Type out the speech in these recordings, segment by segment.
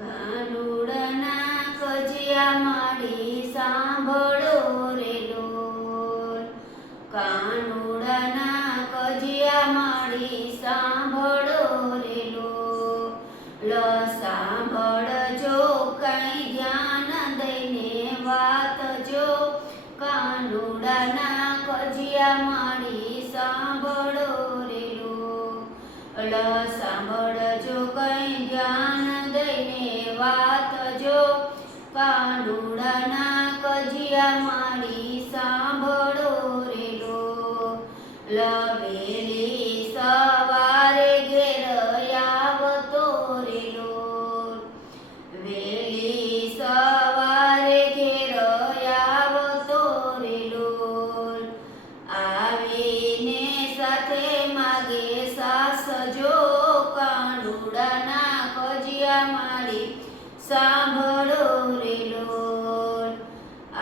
કાનુડાના કજિયા માડી સાંભળો રે લોલ. કાનુડાના કજિયા માડી સાંભળો રે લોલ. સાંભળજો કઈ ધ્યાન દઈને વાતજો. કાનુડાના કજિયા માડી સાંભળો રે લોલ. સાંભળજો કઈ ધ્યાન દઈને વાતજો. કાનુડાના કજિયા માડી સાંભળો રે લોલ. વહેલી સવારે ઘેર આવતો રે લોલ. વહેલી સવારે ઘેર આવતો રે લોલ. આવીને સાથે માગે સાસજો. કાનુડાના કજિયા માડી સાંભળો રે લોલ.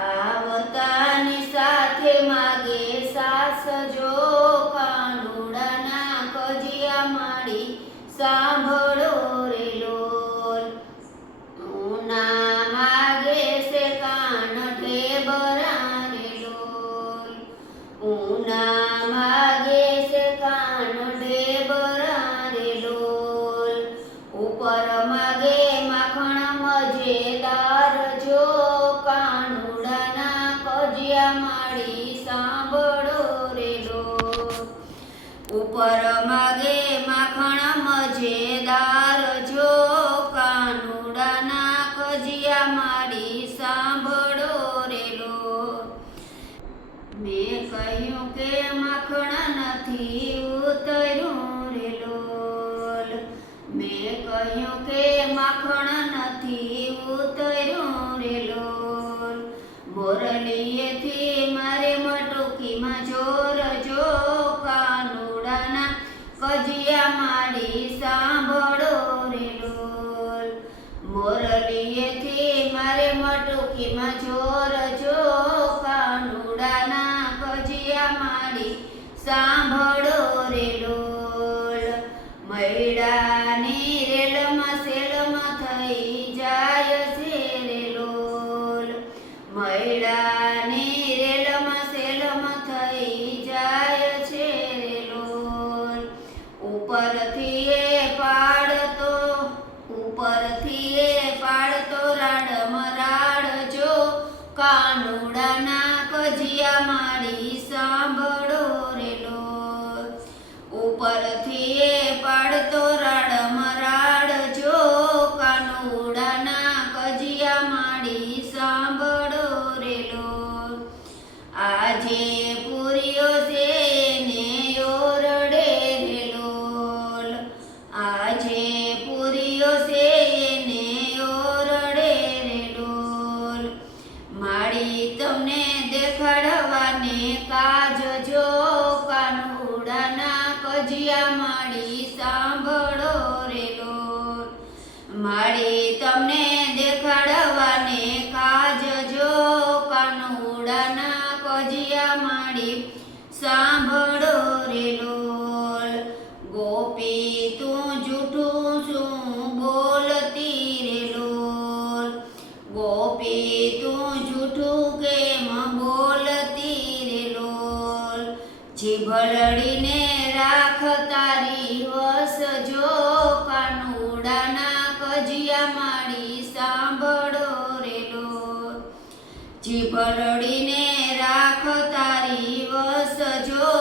આવતાની સાથે માગે સાસજો. કાનુડાના કજિયા માડી સાંભળો રે લોલ. ઉના માગે છે કાન ઢેબરા રે લોલ. ઉના માગે છે કાન ઢેબરા રે લોલ. ઉપર માગે માખણ મજેદાર જો. કાનુડાના કજિયા માડી સાંભળો રે લોલ. ઉપર માગે માખણ મજેદાર જો. કાનુડાના કજિયા માડી સાંભળો રે લોલ. મેં કહ્યું કે માખણ નથી ઉતર્યું રે લોલ. મેં કહ્યું કે માખણ નથી ઉતર્યું રે લોલ. મોરલીએથી મારે મટુકીમાં જોર જો. કાનુડાના કજિયા માડી સાંભળો રે લોલ. મોરલીએથી મારે મટુકીમાં જોર જો. કાનુડાના કજિયા માડી સાંભળો રે લોલ. મૈડાની રેલમાં સેલમાં થઈ જાય છે રે લોલ. મૈડાની રેલમાં સેલમાં થઈ જાય છે રે લોલ. ઉપરથી એ પાડતો રાડમ રાડજો. કાનુડાના કજિયા માડી સાંભળો રે લોલ. ઉપરથી એ પાડતો રાડમ રાડજો. કાનુડાના કજિયા માડી સાંભળો રે લોલ. આજે પૂર્યો છે ને ઓરડે રે લોલ. આજે પૂર્યો છે ને ઓરડે રે લોલ. માડી તમને દેખાડવાને કાજજો. કાનુડાના કજિયા માડી સાંભળો રે લોલ. માડી તમને દેખાડવાને કાજજો. કાનુડાના કજિયા માડી સાંભળો રે લોલ. ગોપી તું જૂઠું શું બોલતી રે લોલ. ગોપી તું જૂઠું કેમ બોલતી રે લોલ. જીભલડીને રાખ તારી વસજો. કાનુડાના કજિયા માડી સાંભળો રે લોલ. જીભલડીને રાખ તારી વસજો.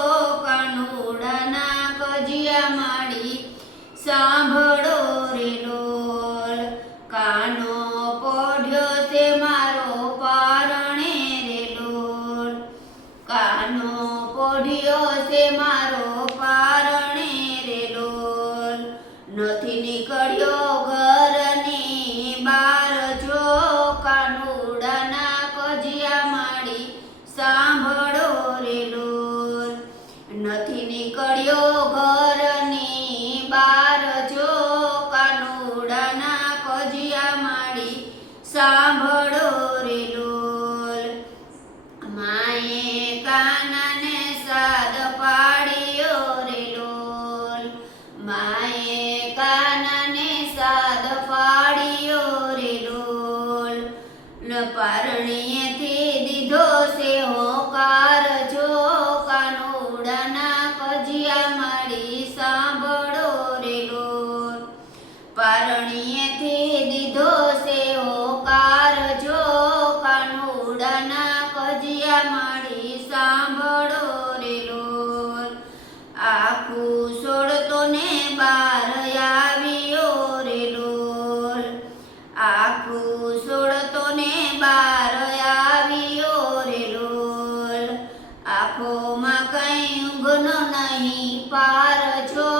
કાનુડાના કજિયા માડી સાંભળો રે લોલ. કાનો પોઢ્યો તે મારો પારણે રે લોલ. કાનો પોઢ્યો તે મારો પારણે રે લોલ. નથી નીકળ્યો ઘરની બાર જો. કાનુડાના કજિયા માડી સાંભળો રે લોલ. નથી નીકળ્યો ઘરની બાર જો. કાનુડાના કજિયા માડી સાંભળો રે લોલ. માએ કાનાને સાદ પાડ્યો રે લોલ. માએ કાનાને સાદ પાડ્યો વારણીએથી દીધો છે હોકાર, જો કાનુડાના કજિયા માડી સાંભળો રે લોલ. આખું સોળતો ને બાર આવ્યો રે લોલ. આખું સોળતો ને બાર આવ્યો રે લોલ. આંખોમાં કઈ ઊંઘનો નહીં પાર, જો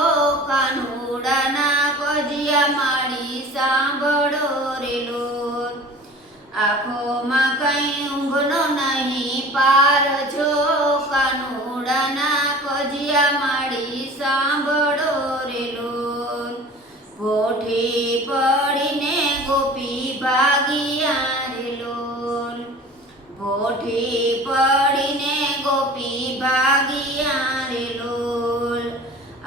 કાનુડાના કજિયા માડી સાંભળો રે લોલ. આંખોમાં કઈ ઊંઘનો નહીં પાર, જો કાનુડાના કજિયા માડી સાંભળો રે લોલ. ભોઠી પડીને ગોપી ભાગ્યા રે લોલ. ભોઠી પડીને ગોપી ભાગ્યા રે લોલ.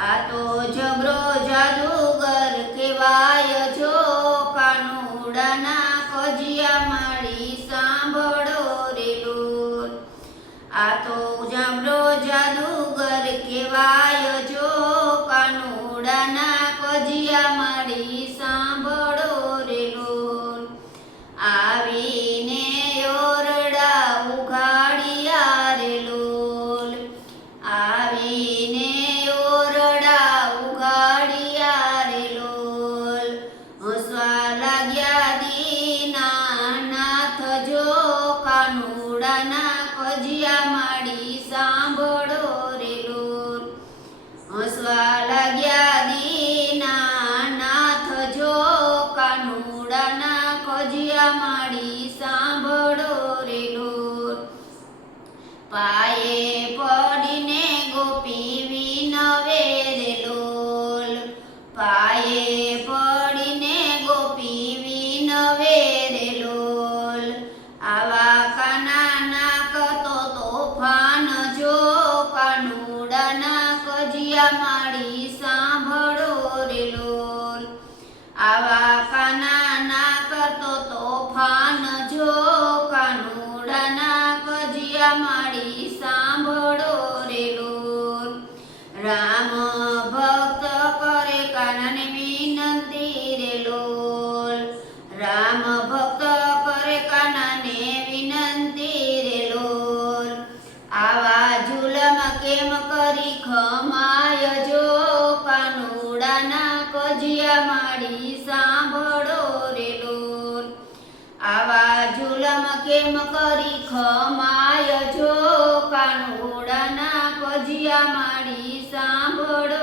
આ તો જબરો જાદુગર કહેવાય, જો કાનુડાના કજિયા માડી સાંભળો રે લોલ. આ તો જબરો જાદુગર કહેવાય, જો કાનુડાના કજિયા માડી સાંભળો રે લોલ. આવીને ઓરડા ઉઘાડ્યા રે લોલ. આવીને ઓરડા ઉઘાડ્યા રે લોલ. હસવા લાગ્યા દીનાનાથ, જો કાનુડાના કજિયા માડી સાંભળો રે લોલ. હસવા લાગ્યા દીનાનાથ, જો કાનુડાના કજિયા માડી સાંભળો રે લોલ. પાયે પડીને ગોપી વિનવે રે લોલ. પાયે પડીને ગોપી વિનવે રે લોલ. આવા કાનાના કતો તોફાન, જો કાનુડાના કજિયા માડી સાંભળો રે લોલ. આવા કાનાના કરતો તોફાન, જો કાનુડાના કજિયા માડી સાંભળો રે લોલ. રામ ભક્ત કરે કાનાને વિનંતી રે લોલ. રામ ભક્ત કરે કાનાને વિનંતી રે લોલ. આવા જુલમ કેમ કરી ખમાય, જો કાનુડાના કજિયા માડી સાંભળો રે લોલ. આવા જુલમ કેમ કરી ખમાય, જો કાનુડાના કજિયા માડી સાંભળો